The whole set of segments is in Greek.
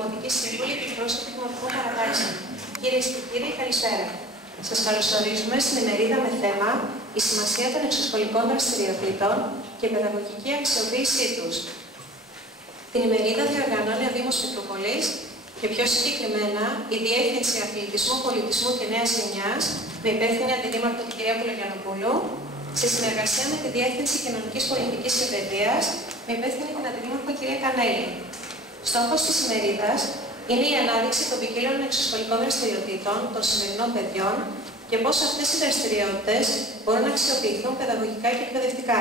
Δημοτική Σύμβουλη και εκπρόσωποι Δημοτικών Παρατάξεων. Κυρίες και κύριοι, καλησπέρα. Σας καλωσορίζουμε στην ημερίδα με θέμα η σημασία των εξωσχολικών δραστηριοτήτων και η παιδαγωγική αξιοποίησή τους. Την ημερίδα διοργανώνει ο Δήμος Μητροπολής και πιο συγκεκριμένα η Διεύθυνση Αθλητισμού, Πολιτισμού και Νέας Γενιάς με υπεύθυνη αντιδήμαρχο την κυρία Κολογιανοπούλου, σε συνεργασία με τη Διεύθυνση Κοινωνικής Πολιτικής και Παιδείας με υπεύθυνη την αντιδήμαρχο κυρία Κανέλη. Στόχος της ημερίδας είναι η ανάδειξη των ποικίλων εξωσχολικών δραστηριοτήτων των σημερινών παιδιών και πώς αυτές οι δραστηριότητες μπορούν να αξιοποιηθούν παιδαγωγικά και εκπαιδευτικά.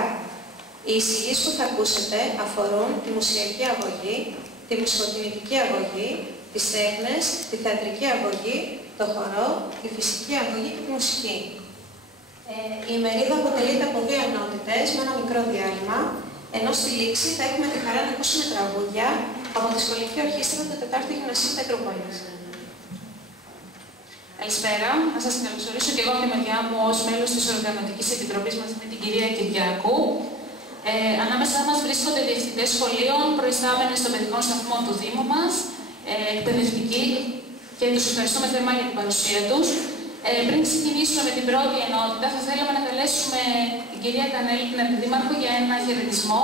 Οι εισηγήσεις που θα ακούσετε αφορούν τη μουσιακή αγωγή, τη μουσικοκινητική αγωγή, τις τέχνες, τη θεατρική αγωγή, το χορό, τη φυσική αγωγή και τη μουσική. Η ημερίδα αποτελείται από δύο ενότητες με ένα μικρό διάλειμμα, ενώ στη λήξη θα έχουμε τη χαρά να ακούσουμε τραγούδια από τη Σχολική Ορχήστρα του 4ου Γυμνασίου Πετρούπολης. Καλησπέρα. Να σας καλωσορίσω και εγώ από τη μεριά μου ως μέλος της Οργανωτικής Επιτροπής μαζί με την κυρία Κυριάκου. Ανάμεσά μας βρίσκονται διευθυντές σχολείων, προϊστάμενοι των παιδικών σταθμών του Δήμου μας, εκπαιδευτικοί, και τους ευχαριστούμε θερμά για την παρουσία τους. Πριν ξεκινήσουμε με την πρώτη ενότητα, θα θέλαμε να καλέσουμε την κυρία Κανέλη, την αντιδήμαρχο, για ένα χαιρετισμό.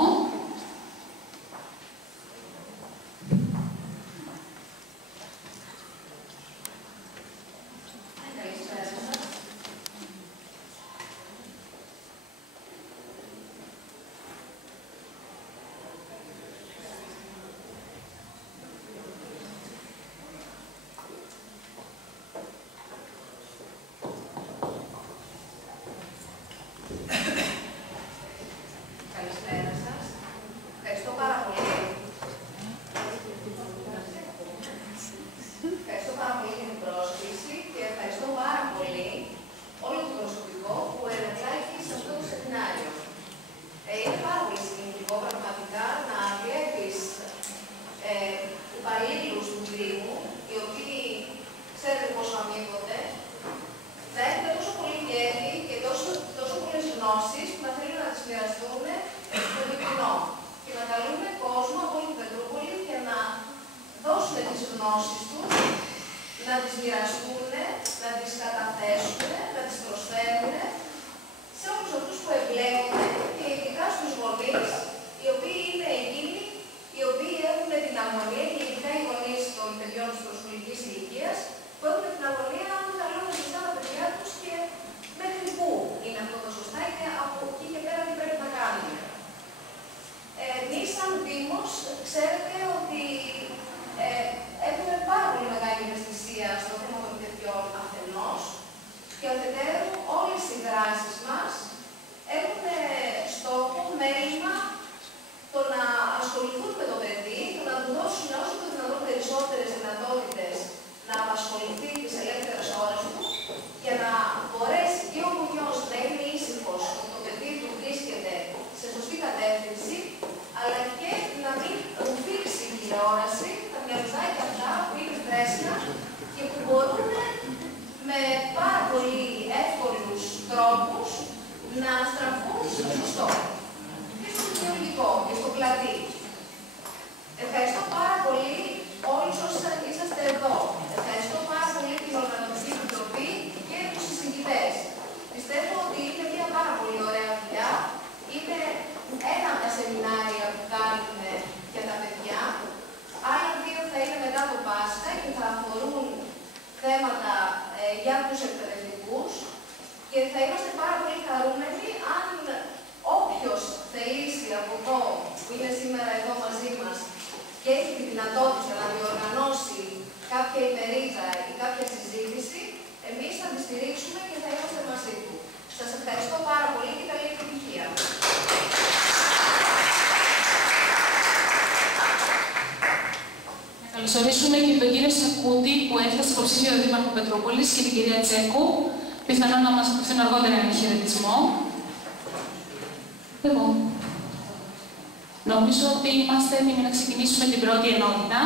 Καλωσορίσουμε και τον κύριο Σακούτη που έφτασε υποψήφιο Δήμαρχο Πετρούπολης και την κυρία Τσέκου, πιθανόν να μας απευθύνουν αργότερα ένα χαιρετισμό. Εγώ. Νομίζω ότι είμαστε έτοιμοι να ξεκινήσουμε την πρώτη ενότητα.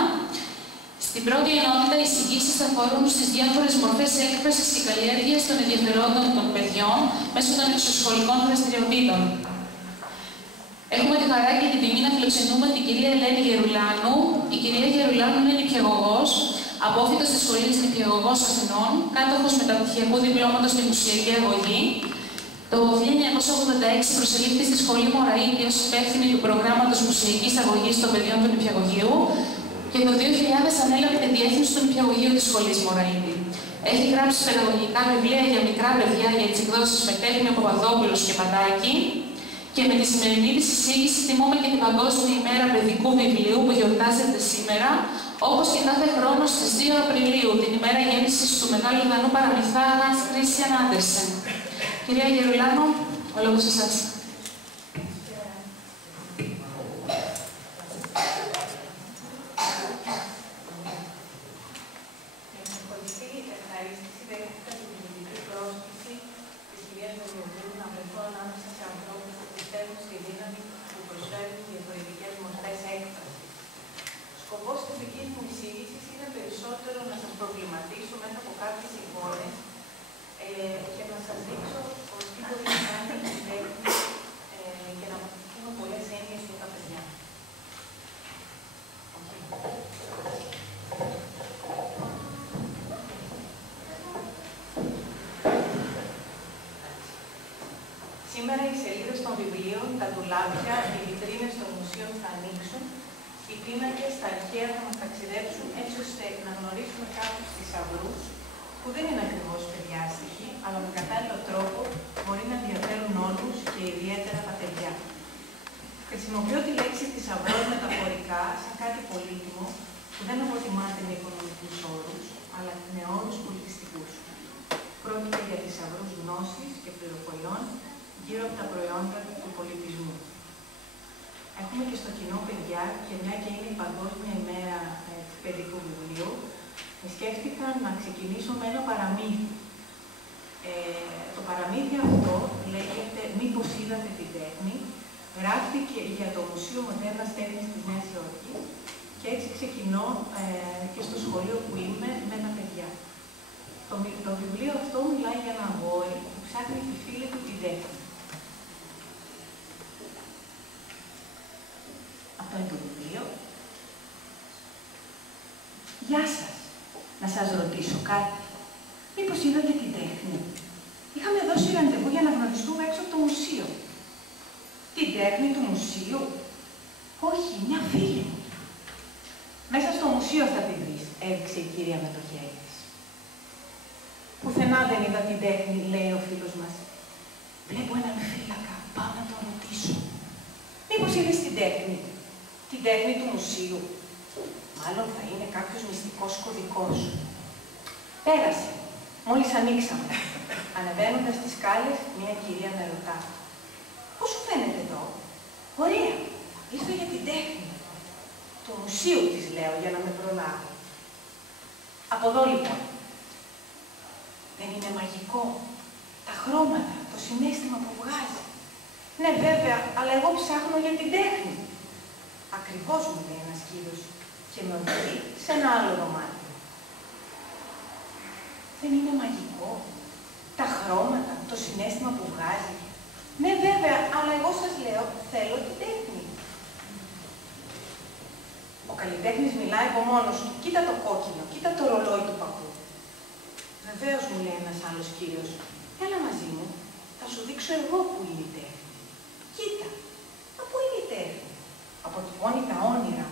Στην πρώτη ενότητα, οι εισηγήσεις θα αφορούν στις διάφορες μορφές έκφρασης και καλλιέργειας των ενδιαφερόντων των παιδιών μέσω των εξωσχολικών δραστηριοτήτων. Έχουμε τη χαρά και την τιμή να φιλοξενούμε την κυρία Ελένη Γερουλάνου. Η κυρία Γερουλάνου είναι η πιο νηπιαγωγός, απόφοιτος της Σχολής Νηπιαγωγός Αθηνών, κάτοχος μεταπτυχιακού διπλώματος στη μουσιακή αγωγή. Το 1986 προσελήφθη στη Σχολή Μωραΐτη ως υπεύθυνη του προγράμματος μουσιακής αγωγής των παιδιών του νηπιαγωγείου και το 2000 ανέλαβε τη διεύθυνση του νηπιαγωγείου της Σχολής Μωραΐτη. Έχει γράψει παιδαγωγικά βιβλία για μικρά παιδιά για τις εκδόσεις Μετέχνιο Παπαδόπουλος και Πατάκη. Και με τη σημερινή της εισήγηση τιμούμε και την Παγκόσμια ημέρα παιδικού βιβλίου που γιορτάζεται σήμερα, όπως και κάθε χρόνο στις 2 Απριλίου, την ημέρα γέννησης του μεγάλου Δανού παραμυθά Hans Christian Andersen. Κυρία Γερουλάνο, ο λόγος εσάς. Σκοπός της δικής μου εισήγησης είναι περισσότερο να σας προβληματίσω μέσα από κάποιες εικόνες και να σας δείξω πως τι μπορεί να κάνει η τέχνη και να μαθαίνουμε πολλές έννοιες για τα παιδιά. Σήμερα οι σελίδες των βιβλίων, τα ντουλάπια, οι βιτρίνες των μουσείων θα ανοίξουν. Οι πίνακες στα αρχαία θα μας ταξιδέψουν έτσι ώστε να γνωρίσουμε κάποιους θησαυρούς που δεν είναι ακριβώς παιδιάστικοι, αλλά με κατάλληλο τρόπο μπορεί να ενδιαφέρουν όλους και ιδιαίτερα τα παιδιά. Χρησιμοποιώ τη λέξη θησαυρός μεταφορικά σαν κάτι πολύτιμο που δεν αποτιμάται με οικονομικούς όρους, αλλά με όρους πολιτιστικούς. Πρόκειται για θησαυρούς γνώσης και πληροφοριών γύρω από τα προϊόντα του πολιτισμού. Έχουμε και στο κοινό παιδιά, και μια και είναι η Παγκόσμια ημέρα του παιδικού βιβλίου, σκέφτηκα να ξεκινήσω με ένα παραμύθι. Το παραμύθι αυτό λέγεται «Μήπως είδατε την τέχνη», γράφτηκε για το Μουσείο Μοντέρνας Τέχνης της Νέας Υόρκης και έτσι ξεκινώ και στο σχολείο που είμαι με τα παιδιά. Το βιβλίο αυτό μιλάει για ένα αγόρι που ψάχνει τη φίλη του την τέχνη. Αυτό είναι το βιβλίο. Γεια σας. Να σας ρωτήσω κάτι. Μήπως είδατε την τέχνη? Είχαμε δώσει ραντεβού για να γνωριστούμε έξω από το μουσείο. Την τέχνη του μουσείου? Όχι, μια φίλη μου. Μέσα στο μουσείο θα τη βρεις, έδειξε η κυρία με το χέρι της. Πουθενά δεν είδα την τέχνη, λέει ο φίλος μας. Βλέπω έναν φύλακα, πάω να τον ρωτήσω. Μήπως είδες την τέχνη? Την τέχνη του μουσείου? Μάλλον θα είναι κάποιος μυστικός κωδικός. Πέρασε. Μόλις ανοίξαμε. Ανεβαίνοντας τις σκάλες, μια κυρία με ρωτά. Πώς σου φαίνεται εδώ? Ωραία. Ήρθα για την τέχνη. Του μουσείου της λέω για να με προλάβει. Από εδώ λοιπόν. Δεν είναι μαγικό? Τα χρώματα, το συναίσθημα που βγάζει. Ναι βέβαια, αλλά εγώ ψάχνω για την τέχνη. Ακριβώς, μου λέει ένας κύριος και με οδηγεί σε ένα άλλο δωμάτιο. Δεν είναι μαγικό? Τα χρώματα, το συναίσθημα που βγάζει. Ναι βέβαια, αλλά εγώ σας λέω, θέλω την τέχνη. Ο καλλιτέχνης μιλάει από μόνος του. Κοίτα το κόκκινο, κοίτα το ρολόι του παππού. Βεβαίως, μου λέει ένας άλλος κύριος, έλα μαζί μου, θα σου δείξω εγώ που είναι η τέχνη. Κοίτα, μα πού είναι η τέχνη? Αποτυπώνει τα όνειρα.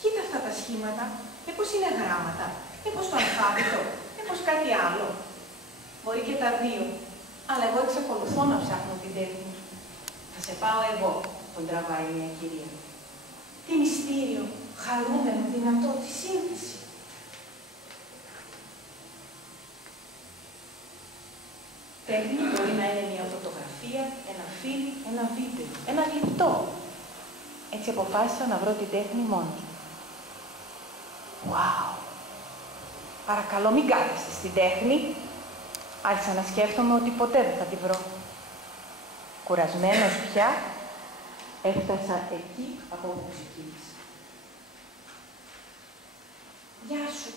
Κοίτα αυτά τα σχήματα, μήπως είναι γράμματα, μήπως το αλφάβητο, μήπως κάτι άλλο. Μπορεί και τα δύο, αλλά εγώ εξακολουθώ να ψάχνω την τέχνη. Θα σε πάω εγώ, τον τραβάει μια κυρία. Τι μυστήριο, χαρούμενο, δυνατό, τη σύνθεση. Τέχνη μπορεί να είναι μια φωτογραφία, ένα φιλμ, ένα βίντεο, ένα γλυπτό. Έτσι αποφάσισα να βρω την τέχνη μόνος μου. Wow! Παρακαλώ μην κάθεστε στην τέχνη. Άρχισα να σκέφτομαι ότι ποτέ δεν θα τη βρω. Κουρασμένος πια, έφτασα εκεί από όπου ξεκίνησα. Γεια σου!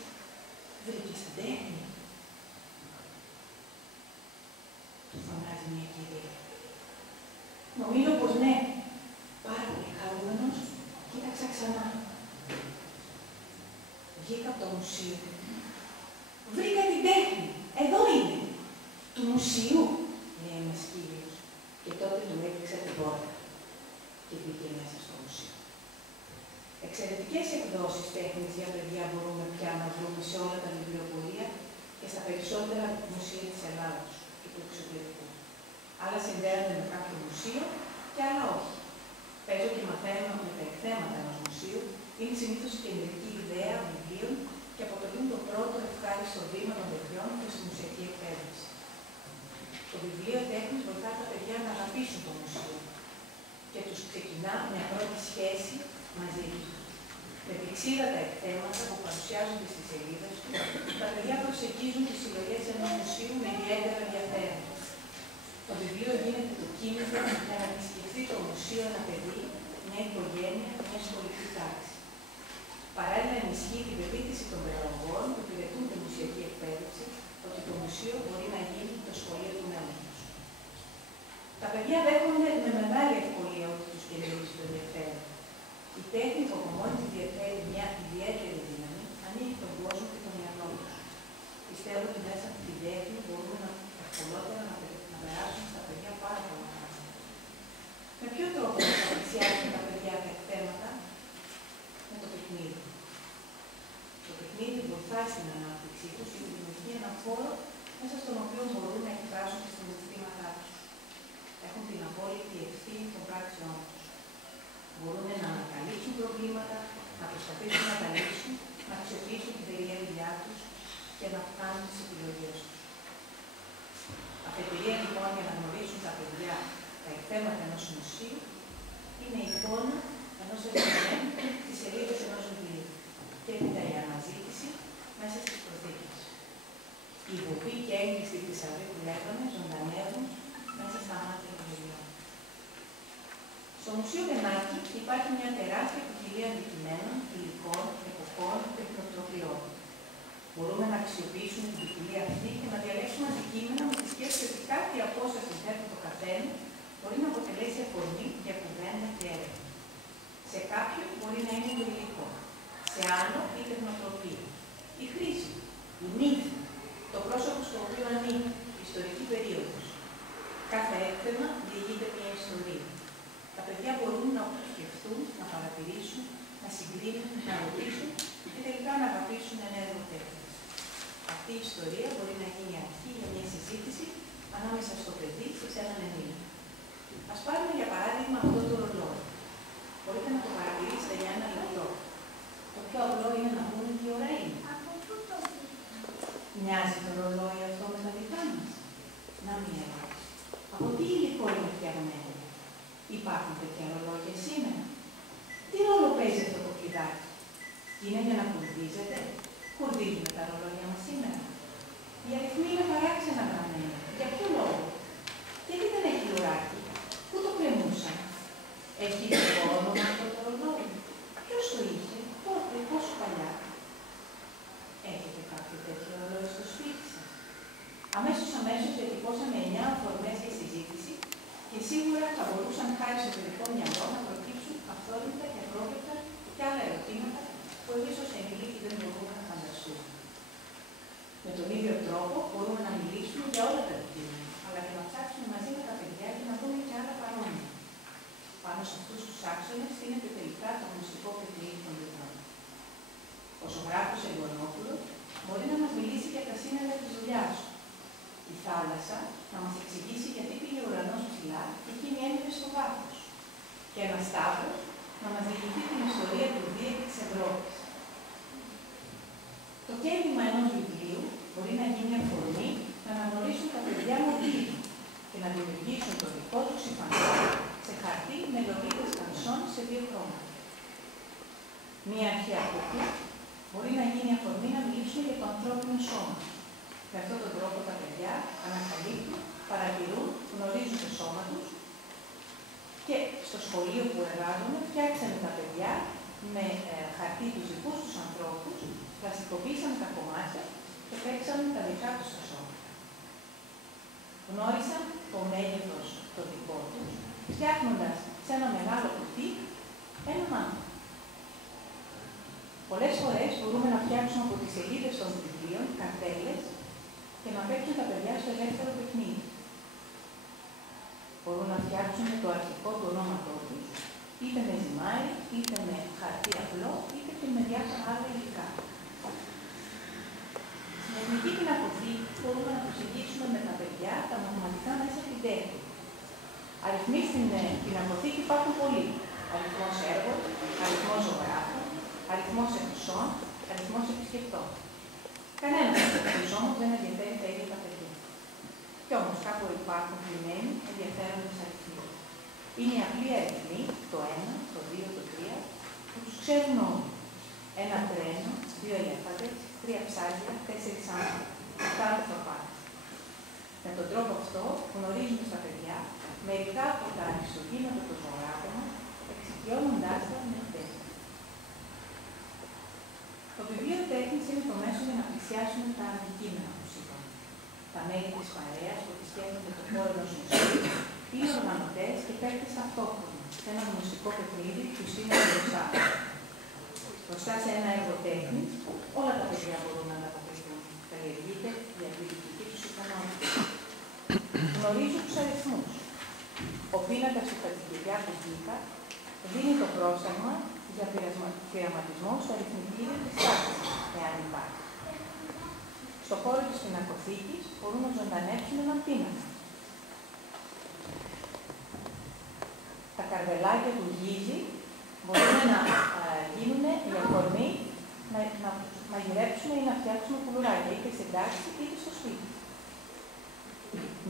Βρήκες την τέχνη? Του φωνάζει μια κυρία. Νομίζω πως ναι. Πάρα πολύ χαρούμενος, κοίταξα ξανά. Βγήκα από το μουσείο. Βρήκα την τέχνη. Εδώ είναι. Του μουσείου, λέει ένας κύριος. Και τότε του έκλεισα την πόρτα και μπήκε μέσα στο μουσείο. Εξαιρετικές εκδόσεις τέχνης για παιδιά μπορούμε πια να βρούμε σε όλα τα βιβλιοπωλεία και στα περισσότερα μουσεία της Ελλάδος και του εξωτερικού. Άλλα συνδέονται με κάποιο μουσείο και άλλα όχι. Παίζω και μαθαίνω με τα εκθέματα ενός μουσείου, είναι συνήθως η κεντρική ιδέα βιβλίων και αποτελούν το πρώτο ευχάριστο βήμα των παιδιών προς τη μουσιακή εκπαίδευση. Το βιβλίο τέχνης βοηθά τα παιδιά να αγαπήσουν το μουσείο και τους ξεκινά μια πρώτη σχέση μαζί τους. Με πηξίδατα εκθέματα που παρουσιάζονται στις σελίδες του, τα παιδιά προσεγγίζουν τις συλλογές ενός μουσείου με ιδιαίτερα ενδιαφέρον. Το βιβλίο γίνεται το κίνητρο για να επισκεφθεί το μουσείο ένα παιδί, μια οικογένεια, μια σχολική τάξη. Παράλληλα ενισχύει την πεποίθηση των παιδαγωγών που υπηρετούν τη μουσιακή εκπαίδευση ότι το μουσείο μπορεί να γίνει το σχολείο του μέλλοντος. Τα παιδιά δέχονται με μεγάλη ευκολία ότι τους κερδίζει το ενδιαφέρον. Η τέχνη που από μόνη της διαθέτει μια ιδιαίτερη δύναμη ανοίγει τον κόσμο και τον μυαλό τους. Πιστεύω ότι μέσα από την τέχνη μπορούμε ευκολότερα να περάσουμε στα παιδιά πάρα πολλά πράγματα. Με ποιο τρόπο θα πλησιάσουν τα παιδιά τα εκθέματα? Με το παιχνίδι. Το παιχνίδι βοηθάει στην ανάπτυξή τους και δημιουργεί έναν χώρο μέσα στον οποίο μπορούν να εκφράσουν τις συναισθήματά τους. Έχουν την απόλυτη ευθύνη των πράξεών τους. Μπορούν να ανακαλύψουν προβλήματα, να προσπαθήσουν να τα λύσουν, να αξιοποιήσουν την περιέργειά τους και να κάνουν τις επιλογές τους. Αφετηρία λοιπόν για να γνωρίσουν τα παιδιά τα εκθέματα ενός μουσείου είναι η εικόνα ενός εργαζομένου στις σελίδες ενός βιβλίου και έπειτα η αναζήτηση μέσα στις προθήκες. Η βουβή και έγκλειστη θησαυρή που λέγαμε ζωντανεύουν μέσα στα μάτια των παιδιών. Στο Μουσείο Γεννάκη υπάρχει μια τεράστια ποικιλία αντικειμένων, υλικών, εποχών και κτηνοτροφιών. Μπορούμε να αξιοποιήσουμε την ποικιλία αυτή και να διαλέξουμε αντικείμενα με τη σκέψη ότι κάθε απόσταση θέτει το καθένα μπορεί να αποτελέσει αφορμή για κουβέντα και έρευνα. Σε κάποιον μπορεί να είναι το υλικό, σε άλλο η τεχνοτροφία, η χρήση, η νύχτα, το πρόσωπο στο οποίο ανήκει, η ιστορική περίοδος. Κάθε έκθεμα διηγείται μια ιστορία. Τα παιδιά μπορούν να σκεφτούν, να παρατηρήσουν, να συγκρίνουν, να ρωτήσουν και τελικά να αγαπήσουν ένα έργο τέχνης. Αυτή η ιστορία μπορεί να γίνει αρχή για μια συζήτηση ανάμεσα στο παιδί και σε έναν ενήλικα. Ας πάρουμε για παράδειγμα αυτό το ρολόι. Μπορείτε να το παρατηρήσετε για ένα λεπτό. Το πιο απλό είναι να πούμε τι ώρα είναι. Μοιάζει το ρολόι αυτό με τα δικά μας? Να μην ερώτηση. Από τι υλικό είναι φτιαγμένο? Υπάρχουν τέτοια ρολόγια σήμερα? Τι ρόλο παίζει αυτό το κλειδάκι? Είναι για να κουρδίζετε? Κουρδίζουμε τα ρολόγια μας σήμερα? Οι αριθμοί είναι παράξενα γραμμένοι. Για ποιο λόγο? Γιατί δεν έχει ουράκι? Πού το κρεμούσαν? Έχει ειδικό όνομα αυτό το ρολόι? Ποιος το είχε? Πότε? Πόσο παλιά? Έχετε κάποιο τέτοιο ρολόι στο σπίτι σας? Αμέσως διατυπώσαμε 9 αφορμές για συζήτηση και σίγουρα θα μπορούσαν χάρη στο παιδικό μυαλό να προκύψουν αυθόρμητα και απρόβλεπτα και άλλα ερωτήματα που εμείς ως ενήλικοι δεν μπορούμε να φανταστούμε. Με τον ίδιο τρόπο μπορούμε να μιλήσουμε για όλα τα αντικείμενα, αλλά και να ψάξουμε μαζί με τα παιδιά και να δούμε και άλλα παρόμοια. Πάνω σε αυτούς τους άξονες στείνεται τελικά το γνωστικό παιχνίδι των παιδιών. Ο ζωγράφος Εγγονόπουλος μπορεί να μας μιλήσει για τα σύννεφα της δουλειάς του. Η θάλασσα να μας εξηγήσει γιατί πήγε ο ουρανός ψηλά και εκείνη έμεινε στο βάθος. Και ένας Σταύρος να μας διηγηθεί την ιστορία του Δία και της Ευρώπης. Το κέρδημα ενός βιβλίου μπορεί να γίνει αφορμή να αναγνωρίσουν τα παιδιά μοτίβα και να δημιουργήσουν το δικό τους συμφαντό σε χαρτί με λωρίδες κανσόν σε 2 χρώματα. Μία αρχαία κούκλα μπορεί να γίνει αφορμή να μιλήσουμε για το ανθρώπινο σώμα. Με αυτόν τον τρόπο τα παιδιά ανακαλύπτουν, παρατηρούν, γνωρίζουν το σώμα τους και στο σχολείο που εργάζομαι φτιάξαμε τα παιδιά με χαρτί τους δικούς τους ανθρώπους, πλαστικοποίησαμε τα κομμάτια και παίξαμε τα δικά τους τα σώματα. Γνώρισαν το μέγεθος το δικό τους, φτιάχνοντας σε ένα μεγάλο κουτί έναν άνθρωπο. Πολλές φορές μπορούμε να φτιάξουμε από τις σελίδες των βιβλίων καρτέλες και να παίξουν τα παιδιά στο ελεύθερο παιχνίδι. Μπορούν να φτιάξουν το αρχικό του ονόματό τους, είτε με ζυμάρι, είτε με χαρτί απλό, είτε και με διάφορα άλλα υλικά. Στην Εθνική Πινακοθήκη μπορούμε να προσεγγίσουμε με τα παιδιά τα μαθηματικά μέσα στην τέχνη. Αριθμοί στην πινακοθήκη υπάρχουν πολλοί. Αριθμός έργων, αριθμός ζωγράφων, αριθμός αιχουσών, αριθμός επισκεπτών. Κανένας από αυτούς όμως δεν ενδιαφέρει τα ίδια τα παιδιά. Κι όμως κάπου υπάρχουν κλεισμένοι ενδιαφέροντες αριθμοί. Είναι οι απλοί αριθμοί, το 1, το 2, το 3, που τους ξέρουν όλοι. Ένα τρένο, 2 ελέφαντες, 3 ψάρια, 4 άνθρωποι, 7 ανθρωπάδες. Με τον τρόπο αυτό γνωρίζουμε στα παιδιά μερικά από τα αριστογίνητα του ζωγράφων, εξοικειώνοντάς τα με τέχνη. Το βιβλίο τέχνης είναι το μέσο για να πλησιάσουμε τα αντικείμενα που είπαμε. Τα μέλη της παρέας που επισκέπτονται το χώρο ενός μουσείου είναι οργανωτές και παίκτες ταυτόχρονα σε ένα γνωστικό παιχνίδι που στείνεται μπροστά. Μπροστά σε ένα έργο τέχνης, όλα τα παιδιά μπορούν να ανταποκριθούν. Καλλιεργείται η αντιληπτική τους ικανότητα. Γνωρίζουν τους αριθμούς. Ο πίνακας του Χατζικυριάκου Γκίκα δίνει το πρόσταγμα για πειραματισμό στο αριθμητήριο της τάξης, εάν υπάρχει. Στο χώρο της πινακοθήκης μπορούν να ζωντανέψουν έναν πίνακα. Τα καρβελάκια του Γίζη μπορούν να γίνουν η αφορμή να μαγειρέψουμε ή να φτιάξουμε κουλουράκια, είτε στην τάξη είτε στο σπίτι.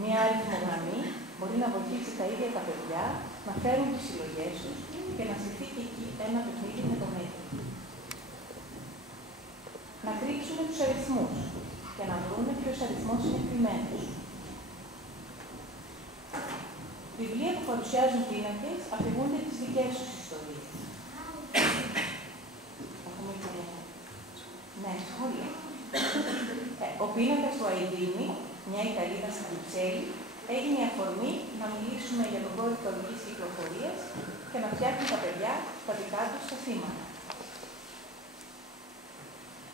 Μία αριθμογραμμή μπορεί να βοηθήσει τα ίδια τα παιδιά να φέρουν τις συλλογές τους και να στηθεί και εκεί ένα παιχνίδι με το μέτρο. Να κρύψουμε τους αριθμούς και να βρούμε ποιος αριθμός είναι κρυμμένος. Βιβλία που παρουσιάζουν πίνακες αφηγούνται τις δικές τους ιστορίες. Ναι, σχόλια. Ο πίνακας του Αϊντίνη, μια Ιταλίδα στην Βρυξέλλη, έγινε η αφορμή να μιλήσουμε για τον κώδικα οδικής κυκλοφορίας και να φτιάχνουν τα παιδιά τα δικά τους τα θύματα.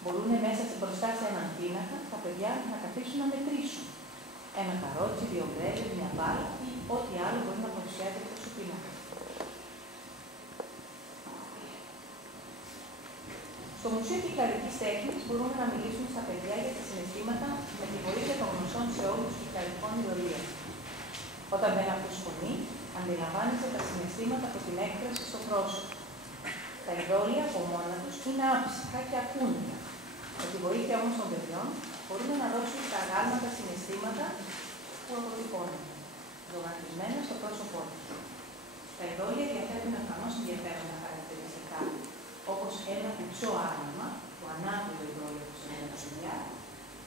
Μπορούν μέσα μπροστά σε έναν πίνακα τα παιδιά να καθίσουν να μετρήσουν. Ένα καρότσι, 2 ομπρέλες, μια μπάλα ή ό,τι άλλο μπορεί να παρουσιάζει αυτό ο πίνακα. Στο Μουσείο Κυκλαδικής Τέχνης μπορούμε να μιλήσουμε στα παιδιά για τα συναισθήματα με τη βοήθεια των γνωστών σε όλους τους κυκλαδικών ειδωλίων. Όταν δεν ακούς φωνή, αντιλαμβάνεσαι τα συναισθήματα από την έκφραση στο πρόσωπο. Τα ειδόλια από μόνα τους είναι άψυχα και ακούνια. Με τη βοήθεια όμως των παιδιών μπορούμε να δώσουμε τα αγάλματα συναισθήματα που αποτυπώνουν, ζωγραφισμένα στο πρόσωπό τους. Τα ειδόλια διαθέτουν εμφανώς ενδιαφέροντα χαρακτηριστικά, όπως ένα κουτσό άγαλμα, το ανάποδο ειδόλιο που σημαίνει τα παιδιά,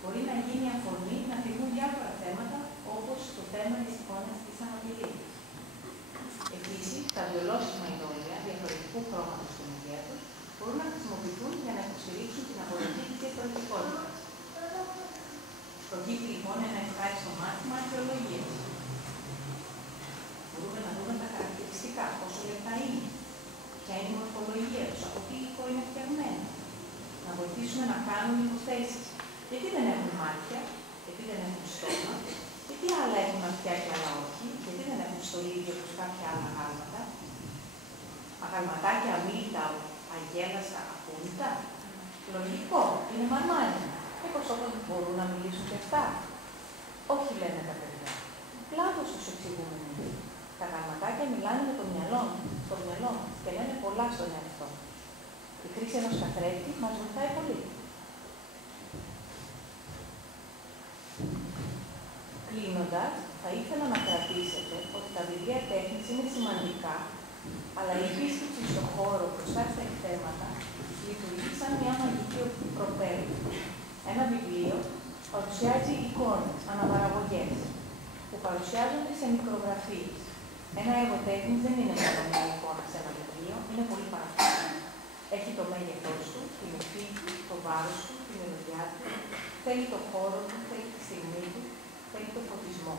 μπορεί να γίνει αφορμή να θυγούν διάφορα θέματα, όπως το θέμα της εικόνας της αναγγελίας. Επίσης, τα βιολόσιμα ειδόλια διαφορετικού χρώματος και μεγέθους μπορούν να χρησιμοποιηθούν για να υποστηρίξουν την αποδοχή της διαφορετικότητας. Προκύπτει λοιπόν ένα ευχάριστο μάθημα αρχαιολογίας. Μπορούμε να δούμε τα χαρακτηριστικά, πόσο λεπτά είναι, ποια είναι η μορφολογία τους, από τι υλικό είναι φτιαγμένο. Να βοηθήσουμε να κάνουν υποθέσεις. Γιατί δεν έχουν μάτια, γιατί δεν έχουν στόμα, γιατί άλλα έχουν αυτιά και άλλα όχι, γιατί δεν έχουν στολίδια όπως κάποια άλλα αγάλματα. Αγαλματάκια αμύλητα, αγέλαστα, ακούνητα. Λογικό, είναι μαρμάρια. Μήπως όμως μπορούν να μιλήσουν και αυτά. Όχι, λένε τα παιδιά. Λάθος τους εξηγούμε εμείς. Τα αγαλματάκια μιλάνε με το μυαλό μας και λένε πολλά στον εαυτό. Η χρήση ενός καθρέφτη μας βοηθάει πολύ. Κλείνοντας, θα ήθελα να κρατήσετε ότι τα βιβλία τέχνης είναι σημαντικά, αλλά η επίσκεψη στον χώρο μπροστά στα εκθέματα λειτουργεί σαν μια μαγική προπέλη. Ένα βιβλίο παρουσιάζει εικόνες, αναπαραγωγές, που παρουσιάζονται σε μικρογραφίες. Ένα έργο τέχνης δεν είναι μόνο μια εικόνα σε ένα βιβλίο, είναι πολύ παραπάνω. Έχει το μέγεθός του, την υφή του, το βάρος του, τη μελωδιά του, θέλει το χώρο του, θέλει τη στιγμή του, θέλει το φωτισμό.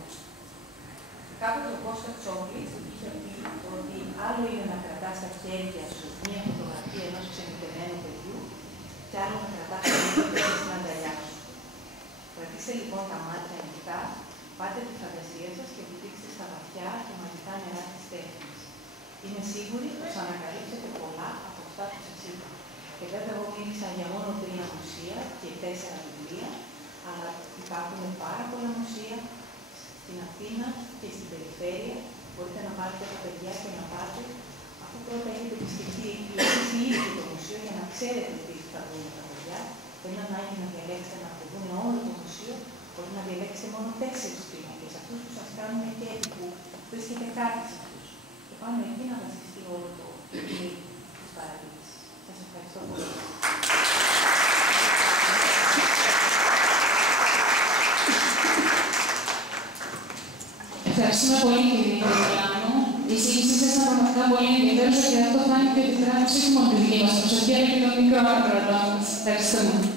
Κάποτε ο Κώστας Τσόγλης είχε πει ότι άλλο είναι να κρατάς στα χέρια σου μια φωτογραφία ενός ξενιτεμένου παιδιού και άλλο να Κρατήστε λοιπόν τα μάτια ανοιχτά, πάτε τη φαντασία σας και βυθίξτε στα βαθιά και μαγικά νερά της τέχνης. Είμαι σίγουρη πως ανακαλύψετε πολλά από αυτά που σας είπα. Και βέβαια εγώ μίλησα για μόνο 3 μουσεία και 4 βιβλία, αλλά υπάρχουν πάρα πολλά μουσεία στην Αθήνα και στην περιφέρεια. Μπορείτε να πάρετε τα παιδιά και να πάτε, αφού πρώτα έχετε επισκεφτεί ήδη το μουσείο για να ξέρετε τι θα δουν τα παιδιά. Δεν είναι ανάγκη να διαλέξετε να το δουν όλο το μουσείο, μπορεί να διαλέξετε μόνο 4 πίνακες, αυτούς που σας κάνουν και που βρίσκεται κάτι σε αυτούς. Και πάνω εκεί να βασιστεί όλο το βιβλίο της παρατήρησης. Σας ευχαριστώ πολύ. Ευχαριστούμε πολύ, κύριε Νικολάνου. Η εισήγησή σας ήταν πραγματικά πολύ ενδιαφέρουσα και αυτό φάνηκε ότι πρέπει να ψήσουμε τη δική μας προσοχή, αλλά και τον μικρό ακροατό μας. Ευχαριστούμε.